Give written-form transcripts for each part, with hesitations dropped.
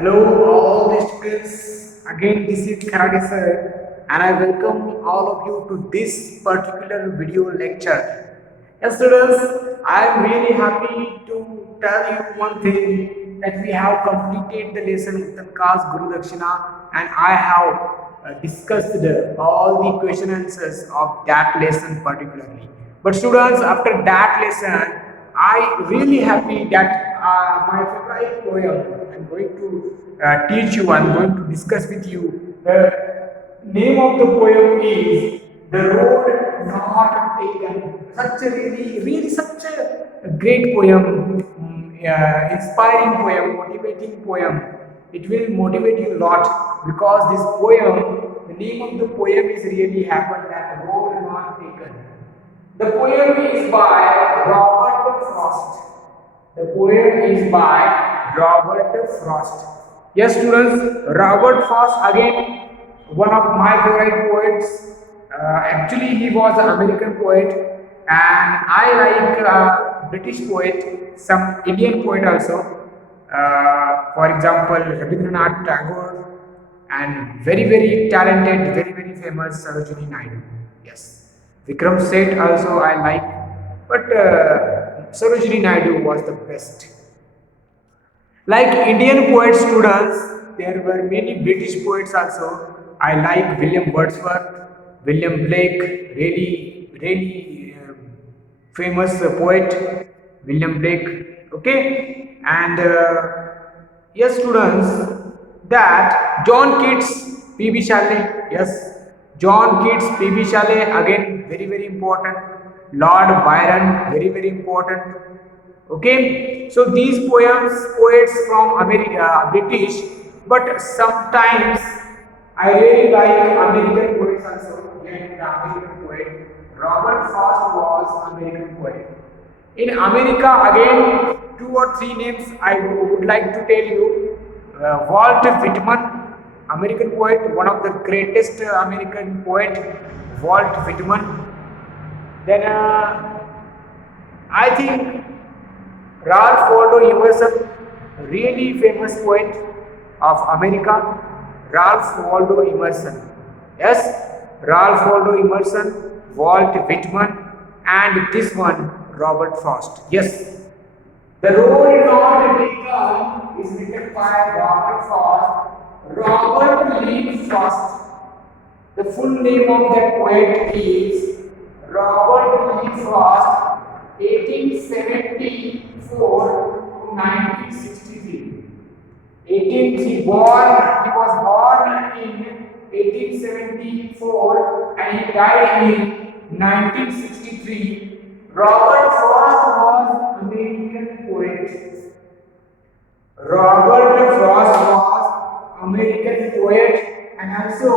Hello, all the students. Again, this is Karate sir, and I welcome all of you to this particular video lecture. Yes, students, I am really happy to tell you one thing that we have completed the lesson Uttanka's Guru Dakshina, and I have discussed all the question answers of that lesson particularly. But students, after that lesson, I really happy that my favorite poem I'm going to teach you. I'm going to discuss with you. The name of the poem is "The Road Not Taken." Such a really such a great poem, inspiring poem, motivating poem. It will motivate you a lot because this poem, the name of the poem is really happened that road not taken. The poem is by Robert Frost. The poem is by Robert Frost. Yes, students, Robert Frost again, one of my favorite poets. Actually, he was an American poet, and I like British poet, some Indian poet also. For example, Rabindranath Tagore, and very talented, very famous Sarojini Naidu. Yes, Vikram Seth also I like, but Sarojini Naidu was the best. Like Indian poet students, there were many British poets also. I like William Wordsworth, William Blake, really famous poet, William Blake. Okay, and yes, students, that John Keats, P.B. Shelley. Yes, John Keats, P.B. Shelley. Again, very important. Lord Byron, very important. Okay, so these poets from America, British, but sometimes I really like American poets also. Like the American poet Robert Frost was American poet. In America, again, two or three names I would like to tell you. Walt Whitman, American poet, one of the greatest American poet, Walt Whitman. Then I think Ralph Waldo Emerson, really famous poet of America, Ralph Waldo Emerson. Yes, Ralph Waldo Emerson, Walt Whitman, and this one, Robert Frost. Yes, the Road Not Taken is written by Robert Frost. Robert Lee Frost. The full name of that poet is Robert Lee Frost, 1874 to 1963. He was born in 1874 and he died in 1963. Robert Frost was American poet. Robert Frost was American poet, and also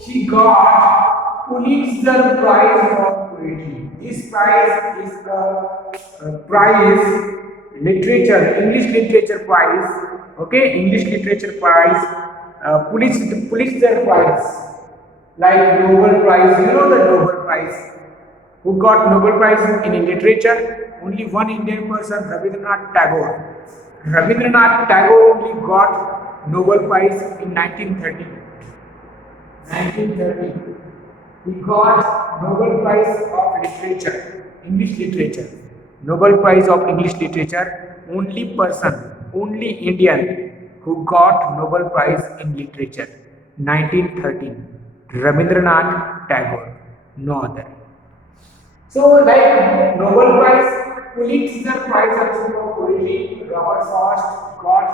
he got Pulitzer Prize for poetry. This prize is a prize literature, English literature prize. Okay, English literature prize, Pulitzer Prize, like Nobel Prize. You know the Nobel Prize. Who got Nobel Prize in literature? Only one Indian person, Rabindranath Tagore. Rabindranath Tagore only got Nobel Prize in 1930. 1930. He got Nobel Prize of Literature, English Literature. Nobel Prize of English Literature, only person, only Indian who got Nobel Prize in Literature, 1913. Rabindranath Tagore, no other. So, like Nobel Prize, Pulitzer Prize also for poetry, Robert Frost got.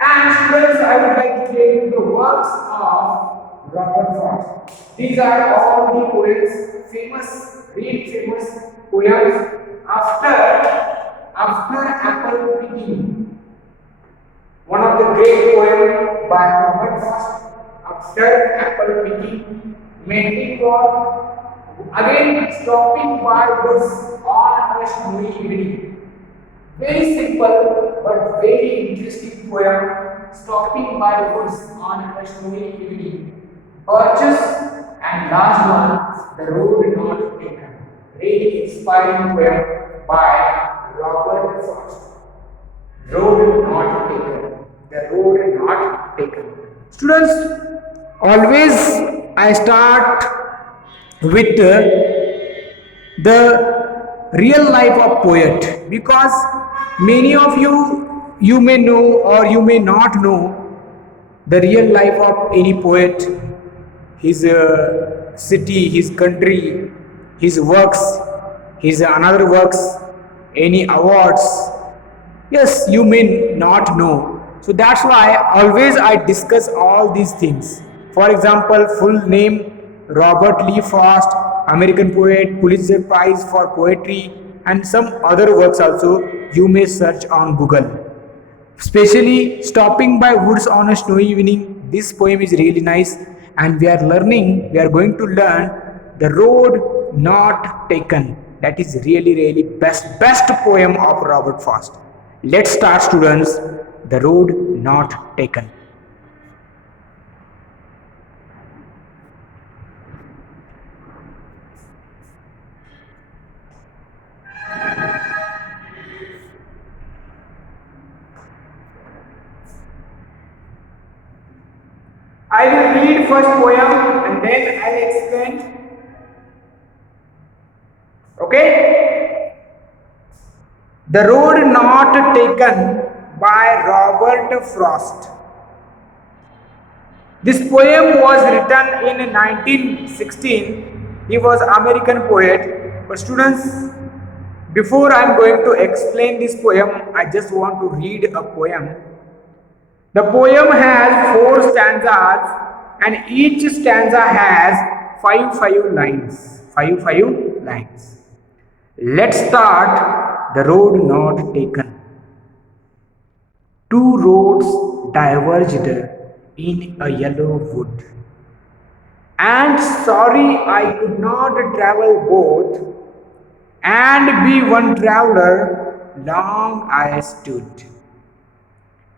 And students, I would like to tell you the works of Robert Frost. These are all the poets, famous, really famous poems after apple picking. One of the great poem by Robert Frost, after apple picking, making for again stopping by woods on a snowy evening. Very simple but very interesting poem. Stopping by woods on a snowy evening. Birches and last one, the road not taken. Really inspiring poem by Robert Frost. Road not taken. the road not taken. Students, always I start with the real life of poet, because many of you may know or you may not know the real life of any poet, his city, his country, his works, his another works, any awards. Yes, you may not know. So that's why always I discuss all these things. For example, full name Robert Lee Frost, American poet, Pulitzer Prize for poetry, and some other works also you may search on Google. Especially stopping by woods on a snowy evening. This poem is really nice, and we are going to learn the road not taken. That is really best poem of Robert Frost. Let's start, students. The road not taken. I will read first poem and then I'll explain. Okay? The Road Not Taken by Robert Frost. This poem was written in 1916. He was American poet. But students, before I am going to explain this poem, I just want to read a poem. The poem has 4 stanzas and each stanza has 5 lines. 5 lines. Let's start The Road Not Taken. 2 roads diverged in a yellow wood, and sorry I could not travel both, and be one traveler, long I stood,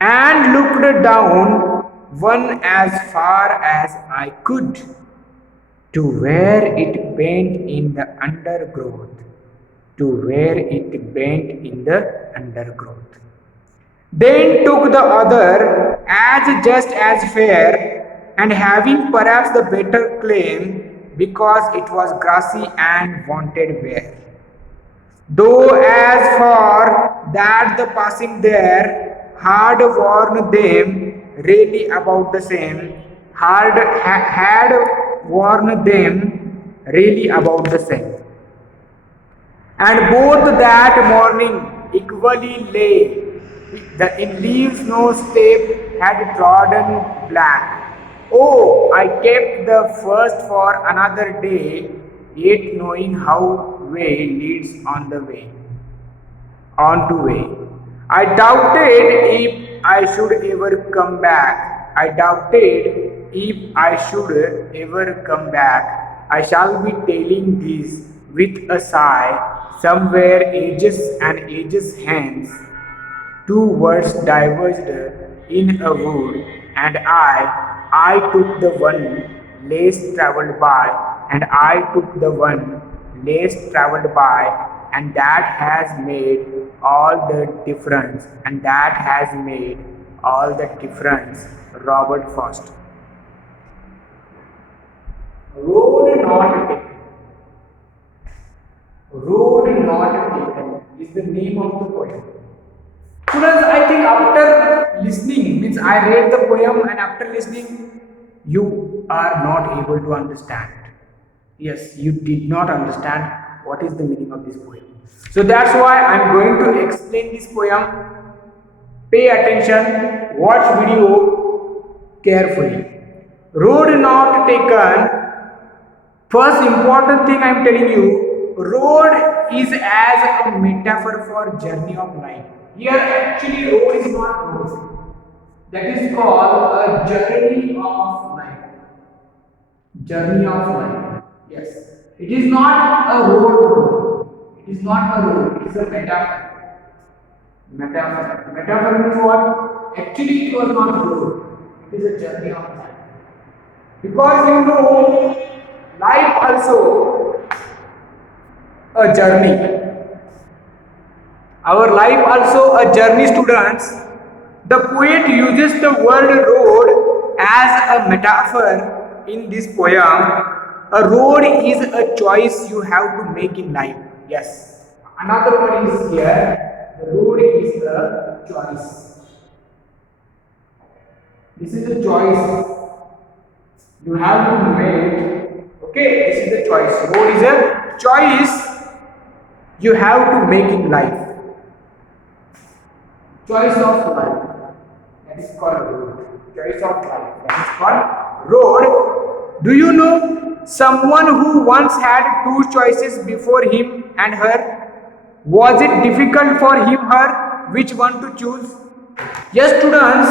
and looked down one as far as I could, to where it bent in the undergrowth, Then took the other as just as fair, and having perhaps the better claim, because it was grassy and wanted wear. Though as for that the passing there had warned them really about the same, had warned them really about the same. And both that morning equally lay, in leaves no step had trodden black. Oh, I kept the first for another day, yet knowing how way leads on to way. I doubted if I should ever come back. I shall be telling this with a sigh, somewhere ages and ages hence. 2 words diverged in a wood, and I took the one less travelled by, and that has made all the difference, Robert Frost. Road Not Taken. Road Not Taken is the name of the poem. Students, I think after listening, means I read the poem, and after listening, you are not able to understand. Yes, you did not understand what is the meaning of this poem. So that's why I am going to explain this poem. Pay attention, watch video carefully. Road Not Taken. First important thing I am telling you, road is as a metaphor for journey of life. Here actually road is not road. That is called a journey of life. Yes. It is not a road. It is a metaphor. Metaphor means what? Actually it was not road. It is a journey of life. Because you know, life also a journey. Our life also a journey, students. The poet uses the word road as a metaphor in this poem. A road is a choice you have to make in life. Yes. Another one is here. The road is a choice. This is a choice you have to make. Okay, this is the choice. Road is a choice you have to make in life. Choice of life. That is called road. Choice of life. That is called road. Do you know someone who once had two choices before him and her? Was it difficult for him, her, which one to choose? Yes, students,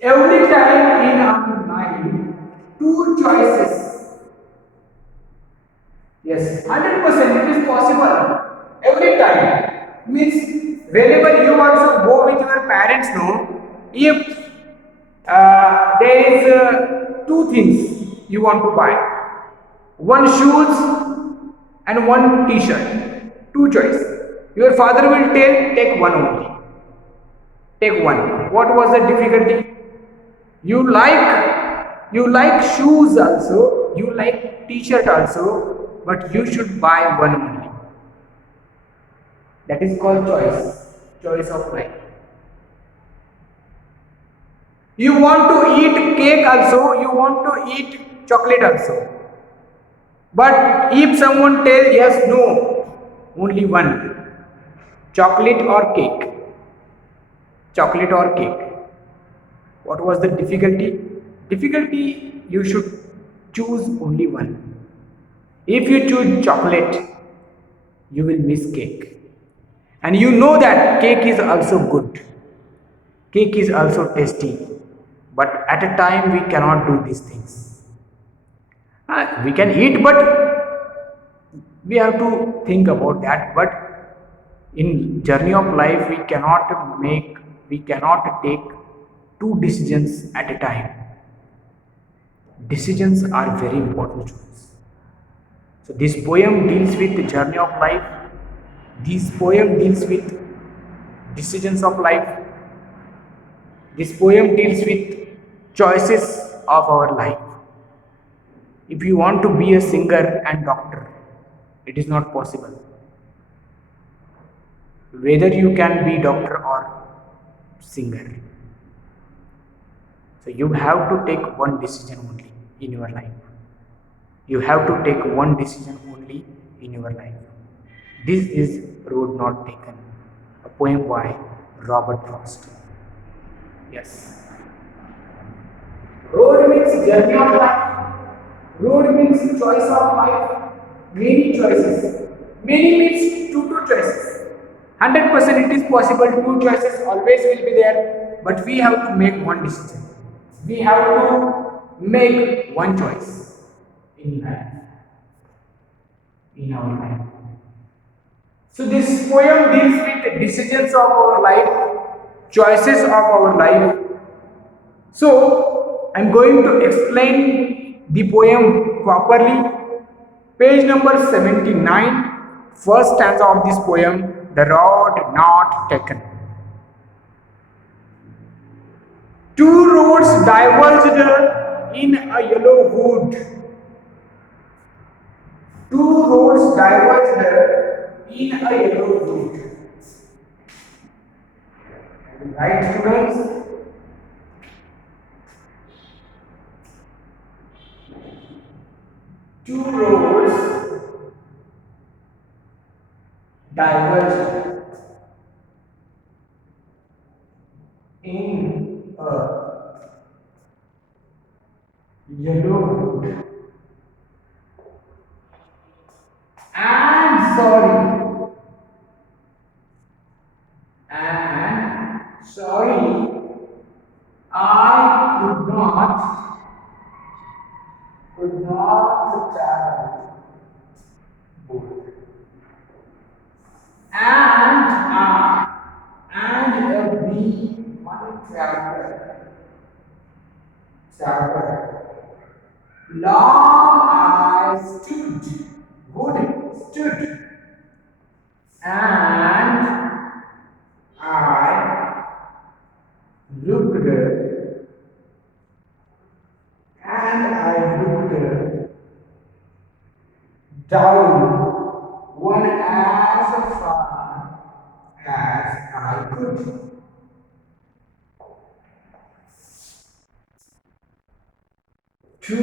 every time in our mind, two choices. Yes, 100% it is possible. Every time. Means whenever you also go with your parents, no, if there is two things you want to buy, one shoes and one t-shirt, two choice. Your father will tell, take one only, take one. What was the difficulty? You like shoes also, you like t-shirt also, but you should buy one only. That is called choice of life. You want to eat cake also, you want to eat chocolate also. But if someone tells yes, no, only one, chocolate or cake, chocolate or cake. What was the difficulty? Difficulty, you should choose only one. If you choose chocolate, you will miss cake. And you know that cake is also good. Cake is also tasty. But at a time we cannot do these things. We can eat, but we have to think about that. But in journey of life, we cannot take two decisions at a time. Decisions are very important choice. So this poem deals with the journey of life. This poem deals with decisions of life. This poem deals with choices of our life. If you want to be a singer and doctor, it is not possible. Whether you can be doctor or singer. So you have to take one decision only in your life. You have to take one decision only in your life. This is Road Not Taken, a poem by Robert Frost. Yes. Road means journey of life. Road means choice of life. Many choices. Many means two choices. 100% it is possible, two choices always will be there, but we have to make one decision. We have to make one choice in life, in our life. So this poem deals with decisions of our life, choices of our life. So I am going to explain the poem properly. Page number 79, first stanza of this poem, The Road Not Taken. Two roads diverged in a yellow wood. Two roads diverged in a yellow wood. Right, students? Two roads diverged in a yellow wood. And sorry, I could not travel both. And a bee, one traveler. Long I stood, and I down one as far as I could. To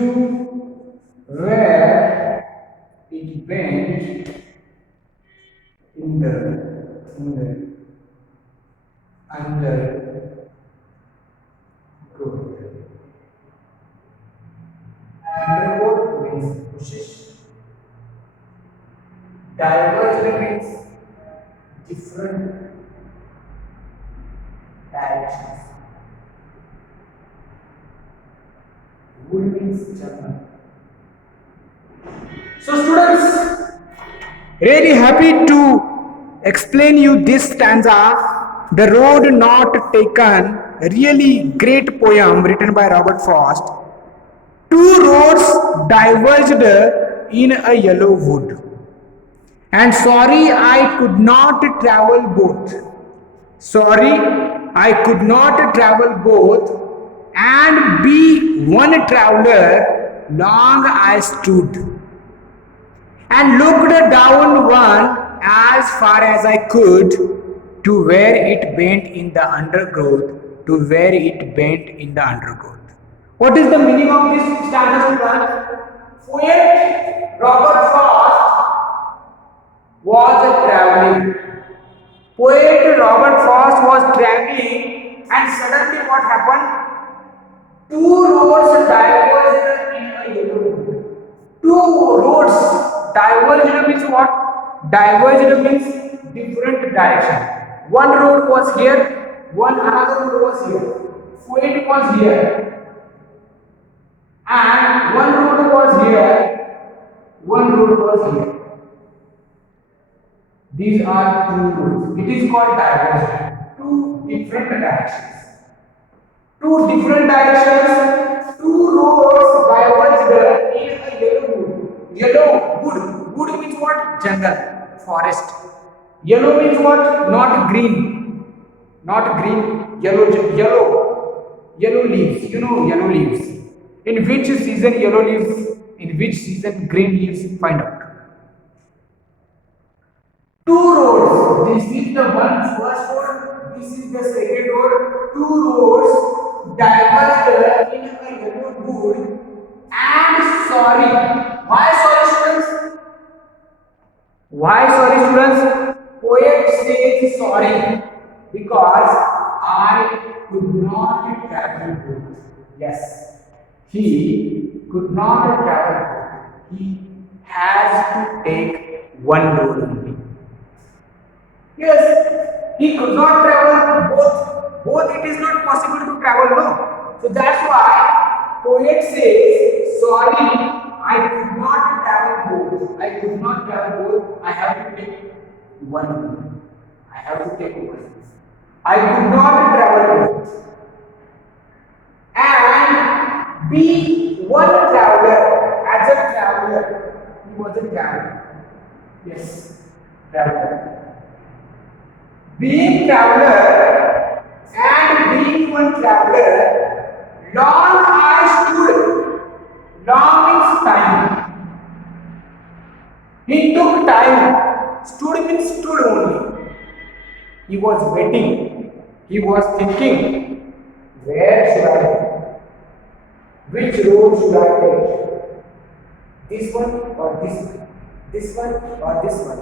where it bent in the under growth. Undergrowth means bushes. Divergent means different directions. Wood means jungle. So students, really happy to explain you this stanza, The Road Not Taken, a really great poem written by Robert Frost. Two roads diverged in a yellow wood. And sorry, I could not travel both. Sorry, I could not travel both. And be one traveler, long I stood. And looked down one as far as I could to where it bent in the undergrowth, to where it bent in the undergrowth. What is the meaning of this stanza, students? Poet Robert Frost was traveling. Poet Robert Frost was traveling, and suddenly what happened? Two roads diverged in a yellow wood. Two roads diverged means what? Diverged means different direction. One road was here, another road was here. Poet was here, and one road was here, one road was here. These are two roads. It is called divergence. Two different directions. Two different directions. Two roads diverged in a yellow wood. Yellow wood. Wood means what? Jungle, forest. Yellow means what? Not green. Not green. Yellow leaves. You know yellow leaves. In which season yellow leaves? In which season green leaves? Find out. Two roads. This is the first road. This is the second road. Two roads diverged in a yellow wood. And sorry. Why sorry, students? Why sorry, students? Poet says sorry because I could not travel both. Yes, he could not travel both. He has to take one road only. Yes, he could not travel both. Both it is not possible to travel, no. So that's why poet says, sorry, I could not travel both. I could not travel both. I have to take one. I have to take one. I could not travel both. And be one traveler. As a traveler, he was a traveler. Yes, traveler. Being traveler and being one traveler, long I stood. Long means time. He took time. Stood means stood only. He was waiting. He was thinking, where should I go? Which road should I take? This one or this one? This one or this one?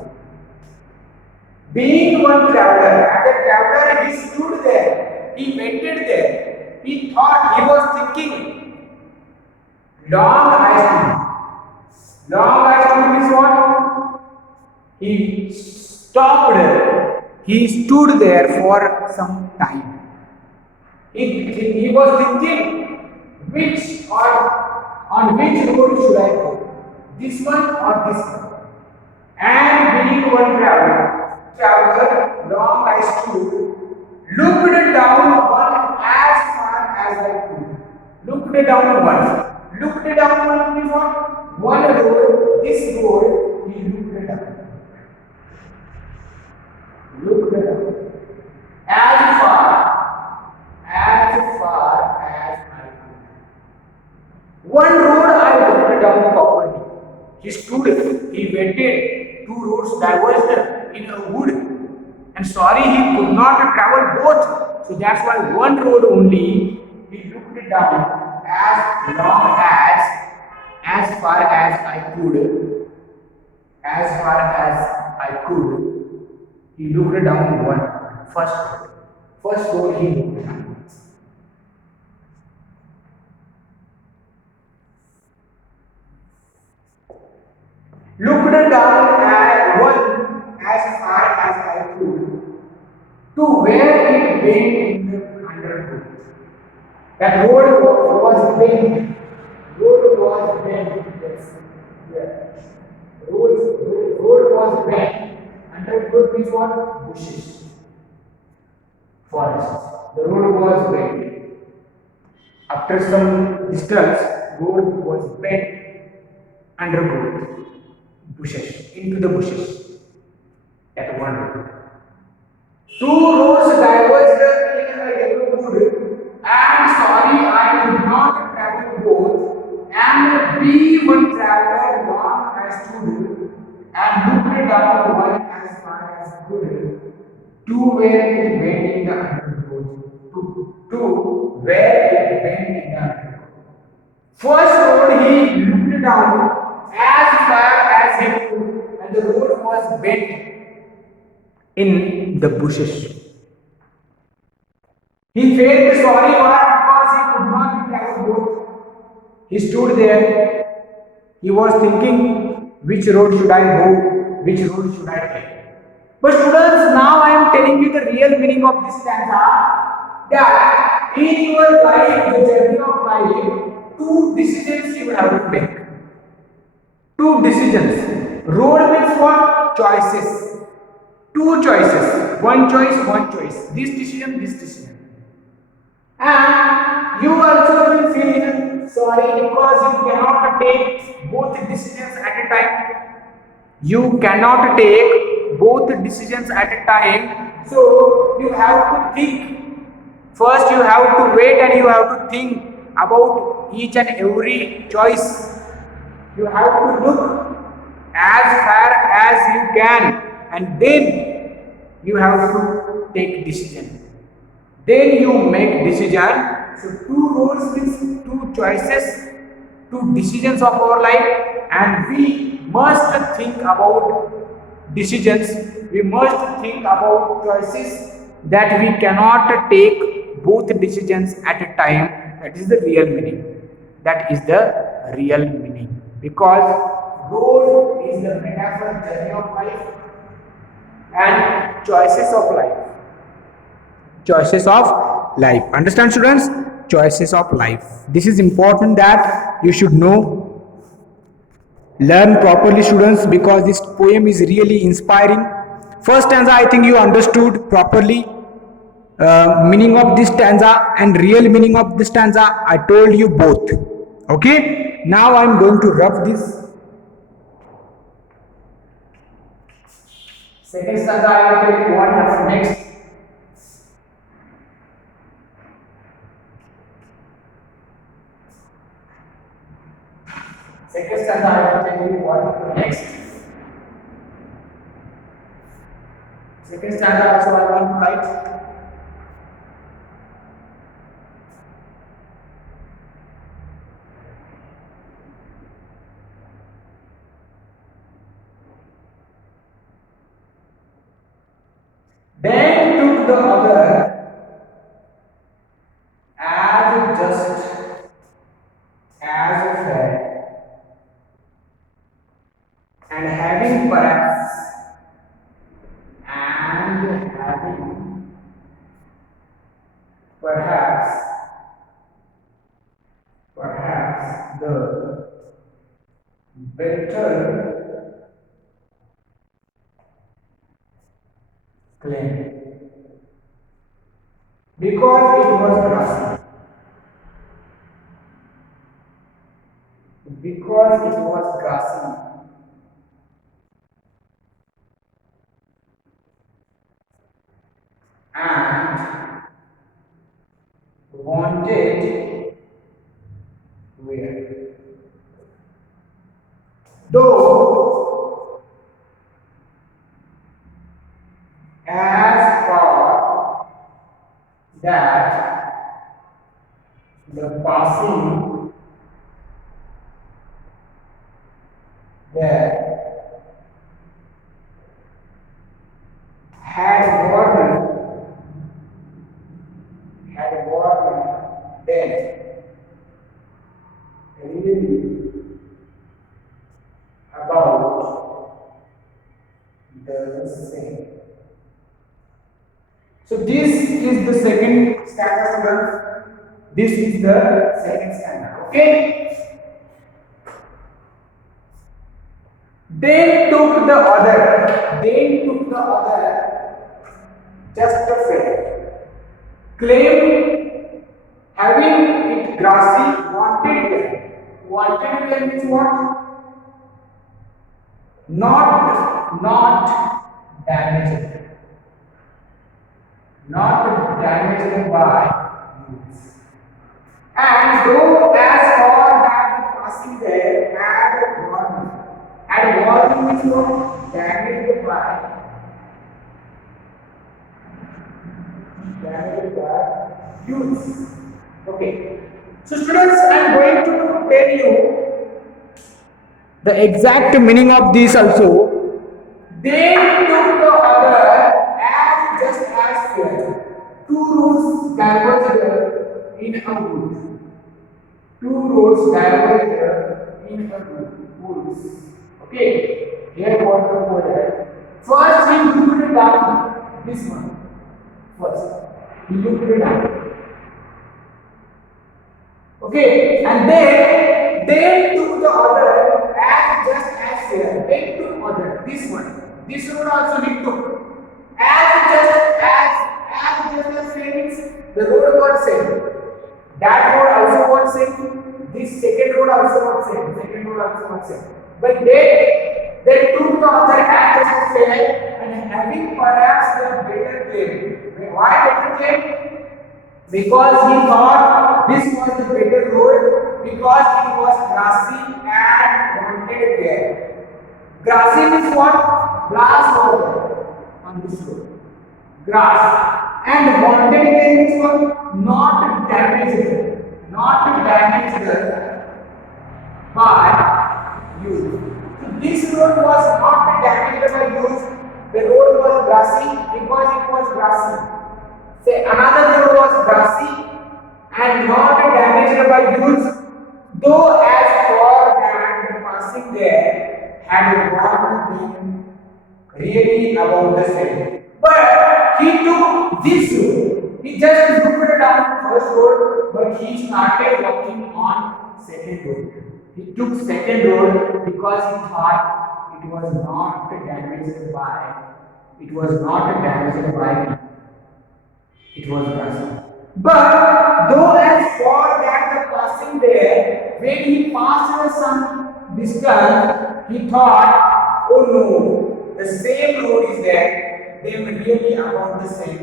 Being one traveler, as a traveler, he stood there, he waited there, he thought, he was thinking. Long I stood. Long I stood means what? He stopped, he stood there for some time. He was thinking, on which road should I go? This one or this one? And being one traveler, long I stood, looked down one as far as I could. Looked down one. Looked down one means what? One road, this road, he looked down. Looked down. As far as I could. One road I looked down properly. He stood he waited. Two roads diverged in a wood, and sorry, he could not travel both. So that's why one road only. He looked down as long as far as I could, as far as I could. He looked down one first road he looked down. Looked down at one as far as I could to where it went in the underwood. That road was bent. Road was bent. Yes. Yeah. Road was bent. Underwood means what? Bushes. Forest. The road was bent. After some distance, road was bent underwood. Bushes. Into the bushes. At one road. Two roads diverged in a yellow wood, and sorry I could not travel both, and be one traveler long as stood, and looked down one as far as could, to where it went in the undergrowth, to where it went in the undergrowth. First road he looked down as far as he could, and the road was bent in the bushes. He felt sorry why? Because he could not travel both. He stood there. He was thinking, which road should I go? Which road should I take? But students, now I am telling you the real meaning of this stanza. That in your life, the journey of life, two decisions you have to make. Two decisions. Road means what? Choices. Two choices. One choice, one choice. This decision, this decision. And you also will feel sorry because you cannot take both decisions at a time. You cannot take both decisions at a time. So you have to think. First you have to wait and you have to think about each and every choice. You have to look as far as you can, and then you have to take decision. Then you make decision. So two roads means two choices, two decisions of our life, and we must think about decisions. We must think about choices, that we cannot take both decisions at a time. That is the real meaning. That is the real meaning. Because road is the metaphor journey of life and choices of life. Choices of life. Understand, students? Choices of life. This is important that you should know. Learn properly, students, because this poem is really inspiring. First stanza, I think you understood properly. Meaning of this stanza and real meaning of this stanza, I told you both. Okay? Now I am going to rub this. Second stanza, I will tell you what happens next. Second stanza, I will tell you what next. Second stanza also I want to write. Then took the other as just as a friend, and having perhaps the better claim, because it was grassy. Because it was grassy. And wanted where? Though that the passing that had warned them really about the same. So this is the second stanza. This is the second stanza. Okay. They took the other. Just a fair. Claim having it grassy, wanted them. Wanted them means what? Not damaged. Not damaged by use. And though as for that passing there had warning is what? Damaged by use. Okay. So students, I am going to tell you the exact meaning of this also. They took the other as just as fair. Two roads diverged in a wood. Woods. Okay. Here what to go there. First he looked it down. This one. First. He looked it down. Okay. And then they took the other as just as fair. They took other. This one. This road also he took. As just as fair means the road was same. That road also was same. This second road also was same. But they took the other as just as fair and having perhaps the better claim. Why better claim? Because he thought this was the better road because it was grassy and wanted there. Grassy means what? Grass over on this road. Grass. And wanted there means what? Not damaged by use. So this road was not damaged by use. The road was grassy because it was grassy. Say another road was grassy and not damaged by use, though as for that the passing there had warned them really about the same. But he took this road. He just looked down first road, but he started walking on second road. He took second road because he thought it was not damaged by it was grassy. But though as for that the passing there, when he passed some distance, he thought, oh no, the same road is there. They were really about the same.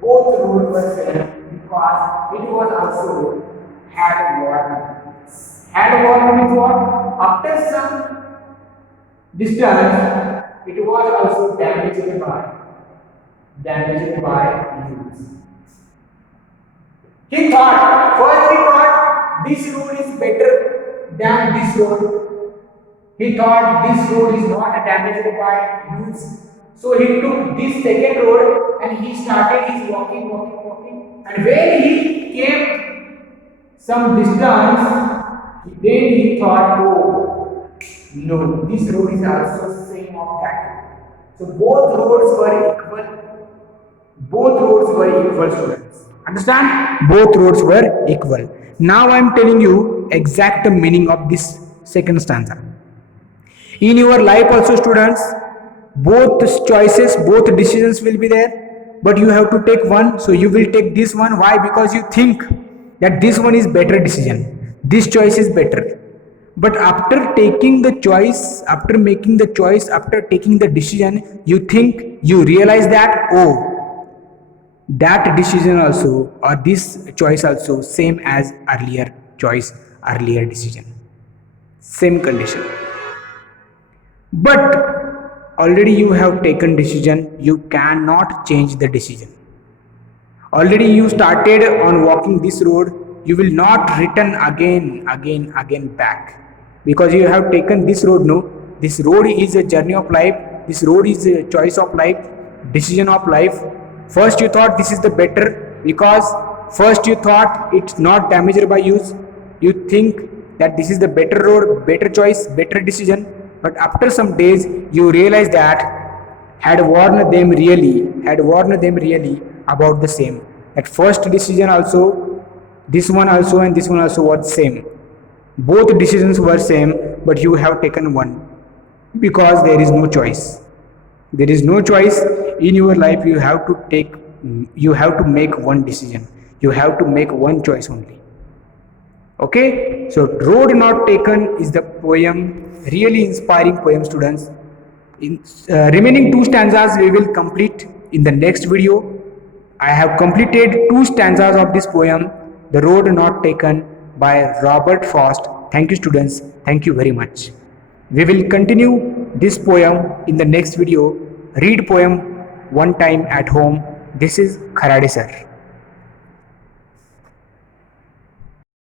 Both roads were same because it was also had warning. Had warning is what? After some distance, it was also damaged by use. He thought this road is better than this road. He thought this road is not damaged by use. So he took this second road and he started his walking. And when he came some distance, then he thought, oh no, this road is also same of that. So both roads were equal, students. Understand? Both roads were equal. Now I am telling you exact meaning of this second stanza. In your life also, students, both choices, both decisions will be there, but you have to take one. So you will take this one. Why? Because you think that this one is better decision. This choice is better. But after taking the choice, after making the choice, after taking the decision, you realize that, oh, that decision also or this choice also same as earlier choice, earlier decision, same condition. But already you have taken decision, you cannot change the decision. Already you started on walking this road, you will not return again back, because you have taken this road. No, this road is a journey of life, this road is a choice of life, decision of life. First you thought this is the better, because first you thought it's not damaged by use, you think that this is the better road, better choice, better decision. But after some days you realize that had warned them really about the same, that first decision also, this one also, and this one also was same. Both decisions were same, but you have taken one, because there is no choice. There is no choice in your life. You have to make one decision, you have to make one choice only. Okay, so road not taken is the poem, really inspiring poem, students. In remaining two stanzas we will complete in the next video. I have completed two stanzas of this poem, The Road Not Taken, by Robert Frost. Thank you, students. Thank you very much. We will continue this poem in the next video. Read poem one time at home. This is Kharade sir.